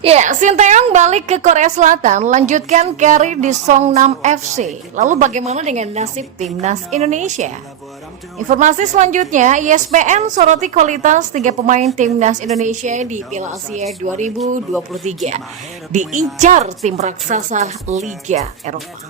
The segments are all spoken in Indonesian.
Ya, Sinteyong balik ke Korea Selatan, lanjutkan karir di Songnam FC. Lalu bagaimana dengan nasib timnas Indonesia? Informasi selanjutnya, ESPN soroti kualitas 3 pemain timnas Indonesia di Piala Asia 2023. Diincar tim raksasa Liga Eropa.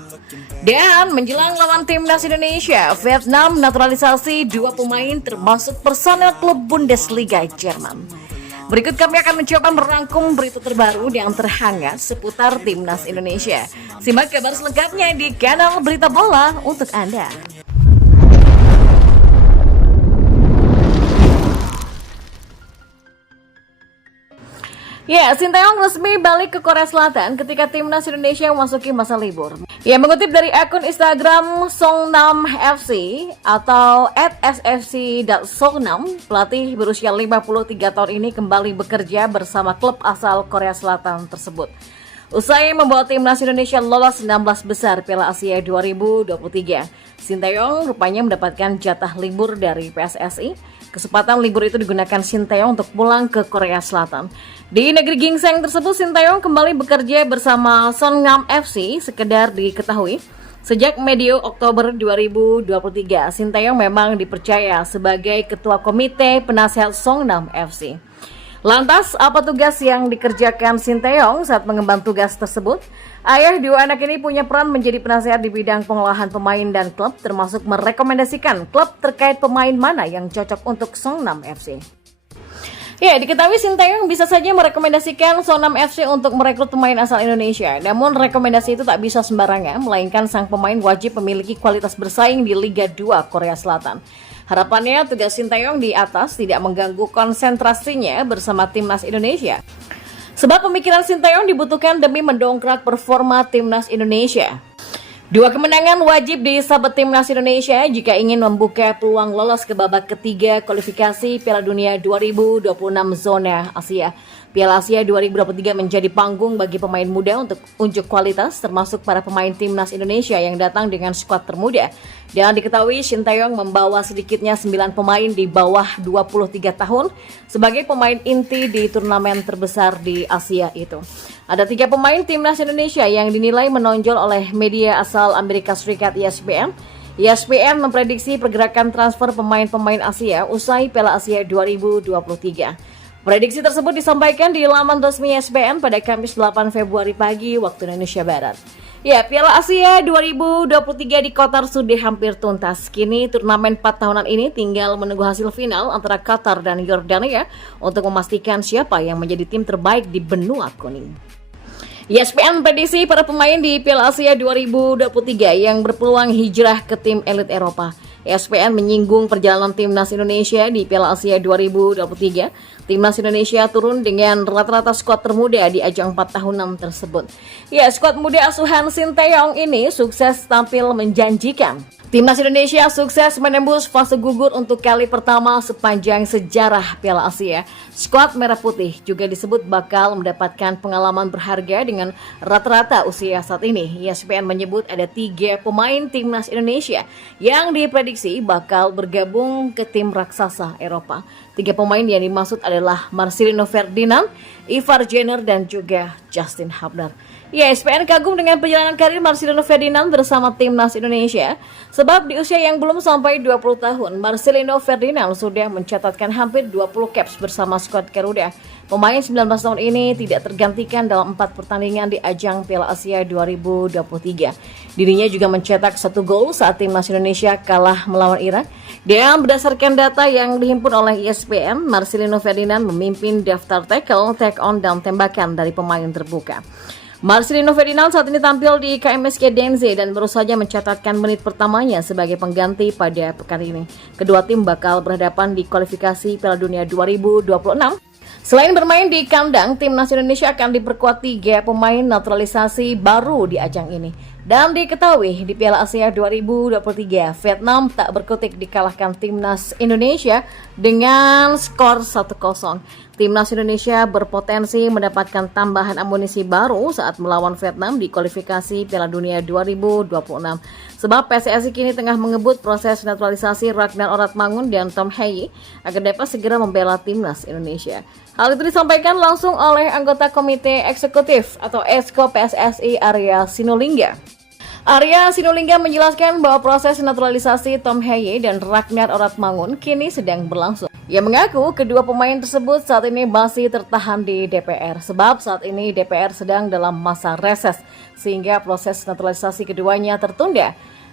Dan menjelang lawan timnas Indonesia, Vietnam naturalisasi 2 pemain termasuk personel klub Bundesliga Jerman. Berikut kami akan mencoba merangkum berita terbaru yang terhangat seputar timnas Indonesia. Simak kabar selengkapnya di kanal Berita Bola untuk Anda. Ya, Sinteyong resmi balik ke Korea Selatan ketika timnas Indonesia memasuki masa libur. Ya, mengutip dari akun Instagram Songnam FC atau @sfc.songnam, pelatih berusia 53 tahun ini kembali bekerja bersama klub asal Korea Selatan tersebut. Usai membawa timnas Indonesia lolos 16 besar Piala Asia 2023, Sinteyong rupanya mendapatkan jatah libur dari PSSI. Kesempatan libur itu digunakan Sinteyong untuk pulang ke Korea Selatan. Di negeri gingseng tersebut, Sinteyong kembali bekerja bersama Songnam FC. Sekedar diketahui, sejak medio Oktober 2023, Sinteyong memang dipercaya sebagai ketua komite penasehat Songnam FC. Lantas, apa tugas yang dikerjakan Sinteyong saat mengemban tugas tersebut? Ayah dua anak ini punya peran menjadi penasehat di bidang pengolahan pemain dan klub, termasuk merekomendasikan klub terkait pemain mana yang cocok untuk Songnam FC. Ya, diketahui Sinteyong bisa saja merekomendasikan Songnam FC untuk merekrut pemain asal Indonesia. Namun rekomendasi itu tak bisa sembarangan, melainkan sang pemain wajib memiliki kualitas bersaing di Liga 2 Korea Selatan. Harapannya tugas Sinteyong di atas tidak mengganggu konsentrasinya bersama timnas Indonesia. Sebab pemikiran Sinteyong dibutuhkan demi mendongkrak performa timnas Indonesia. 2 kemenangan wajib disabet timnas Indonesia jika ingin membuka peluang lolos ke babak ketiga kualifikasi Piala Dunia 2026 zona Asia. Piala Asia 2023 menjadi panggung bagi pemain muda untuk unjuk kualitas, termasuk para pemain timnas Indonesia yang datang dengan skuad termuda. Dan diketahui Sinteyong membawa sedikitnya 9 pemain di bawah 23 tahun sebagai pemain inti di turnamen terbesar di Asia itu. Ada 3 pemain timnas Indonesia yang dinilai menonjol oleh media asal Amerika Serikat ESPN. ESPN memprediksi pergerakan transfer pemain-pemain Asia usai Piala Asia 2023. Prediksi tersebut disampaikan di laman resmi ESPN pada Kamis 8 Februari pagi waktu Indonesia Barat. Ya, Piala Asia 2023 di Qatar sudah hampir tuntas. Kini turnamen 4 tahunan ini tinggal menunggu hasil final antara Qatar dan Yordania untuk memastikan siapa yang menjadi tim terbaik di benua kuning. ESPN prediksi para pemain di Piala Asia 2023 yang berpeluang hijrah ke tim elit Eropa. ESPN menyinggung perjalanan timnas Indonesia di Piala Asia 2023. Timnas Indonesia turun dengan rata-rata skuad termuda di ajang 4 tahunan tersebut. Ya, skuad muda asuhan Sinteyong ini sukses tampil menjanjikan. Timnas Indonesia sukses menembus fase gugur untuk kali pertama sepanjang sejarah Piala Asia. Skuad Merah Putih juga disebut bakal mendapatkan pengalaman berharga dengan rata-rata usia saat ini. ESPN menyebut ada 3 pemain Timnas Indonesia yang diprediksi bakal bergabung ke tim raksasa Eropa. 3 pemain yang dimaksud adalah Marcelino Ferdinand, Ivar Jenner, dan juga Justin Hubner. Ya, ESPN kagum dengan perjalanan karir Marcelino Ferdinand bersama timnas Indonesia. Sebab di usia yang belum sampai 20 tahun, Marcelino Ferdinand sudah mencatatkan hampir 20 caps bersama skuad Garuda. Pemain 19 tahun ini tidak tergantikan dalam 4 pertandingan di ajang Piala Asia 2023. Dirinya juga mencetak 1 gol saat timnas Indonesia kalah melawan Irak. Dan berdasarkan data yang dihimpun oleh ESPN, Marcelino Ferdinand memimpin daftar tackle, take on, dan tembakan dari pemain terbuka. Marcelino Ferdinand saat ini tampil di KMSK Denze dan baru saja mencatatkan menit pertamanya sebagai pengganti pada pekan ini. Kedua tim bakal berhadapan di kualifikasi Piala Dunia 2026. Selain bermain di kandang, timnas Indonesia akan diperkuat 3 pemain naturalisasi baru di ajang ini. Dan diketahui di Piala Asia 2023, Vietnam tak berkutik dikalahkan timnas Indonesia dengan skor 1-0. Timnas Indonesia berpotensi mendapatkan tambahan amunisi baru saat melawan Vietnam di kualifikasi Piala Dunia 2026. Sebab PSSI kini tengah mengebut proses naturalisasi Ragnar Oratmangun dan Tom Heye agar dapat segera membela Timnas Indonesia. Hal itu disampaikan langsung oleh anggota Komite Eksekutif atau EXCO PSSI Arya Sinulinga. Arya Sinulinga menjelaskan bahwa proses naturalisasi Tom Heye dan Ragnar Oratmangun kini sedang berlangsung. Ia mengaku kedua pemain tersebut saat ini masih tertahan di DPR sebab saat ini DPR sedang dalam masa reses sehingga proses naturalisasi keduanya tertunda.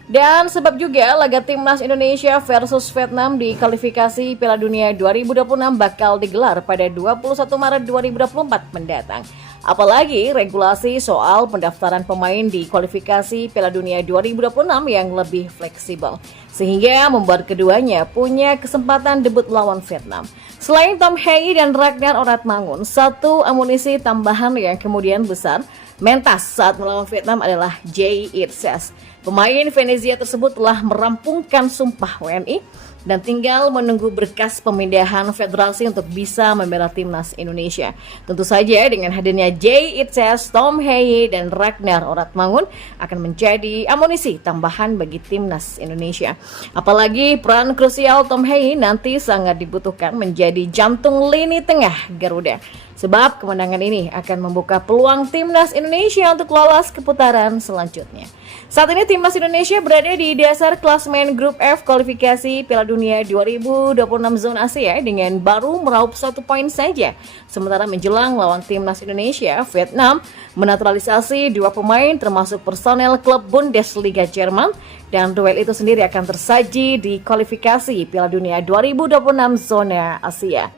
Dan sebab juga laga Timnas Indonesia versus Vietnam di kualifikasi Piala Dunia 2026 bakal digelar pada 21 Maret 2024 mendatang. Apalagi regulasi soal pendaftaran pemain di kualifikasi Piala Dunia 2026 yang lebih fleksibel, sehingga membuat keduanya punya kesempatan debut lawan Vietnam. Selain Tom Heye dan Ragnar Oratmangun, satu amunisi tambahan yang kemudian besar mentas saat melawan Vietnam adalah Jay Itzes. Pemain Venezia tersebut telah merampungkan sumpah WNI dan tinggal menunggu berkas pemindahan federasi untuk bisa membela Timnas Indonesia. Tentu saja dengan hadirnya Jay Itzes, Tom Heye, dan Ragnar Oratmangun akan menjadi amunisi tambahan bagi Timnas Indonesia. Apalagi peran krusial Tom Heye nanti sangat dibutuhkan menjadi jantung lini tengah Garuda. Sebab kemenangan ini akan membuka peluang Timnas Indonesia untuk lolos ke putaran selanjutnya. Saat ini Timnas Indonesia berada di dasar klasemen Grup F kualifikasi Piala Dunia 2026 zona Asia dengan baru meraup 1 poin saja. Sementara menjelang lawan Timnas Indonesia, Vietnam menaturalisasi 2 pemain termasuk personel klub Bundesliga Jerman dan duel itu sendiri akan tersaji di kualifikasi Piala Dunia 2026 zona Asia.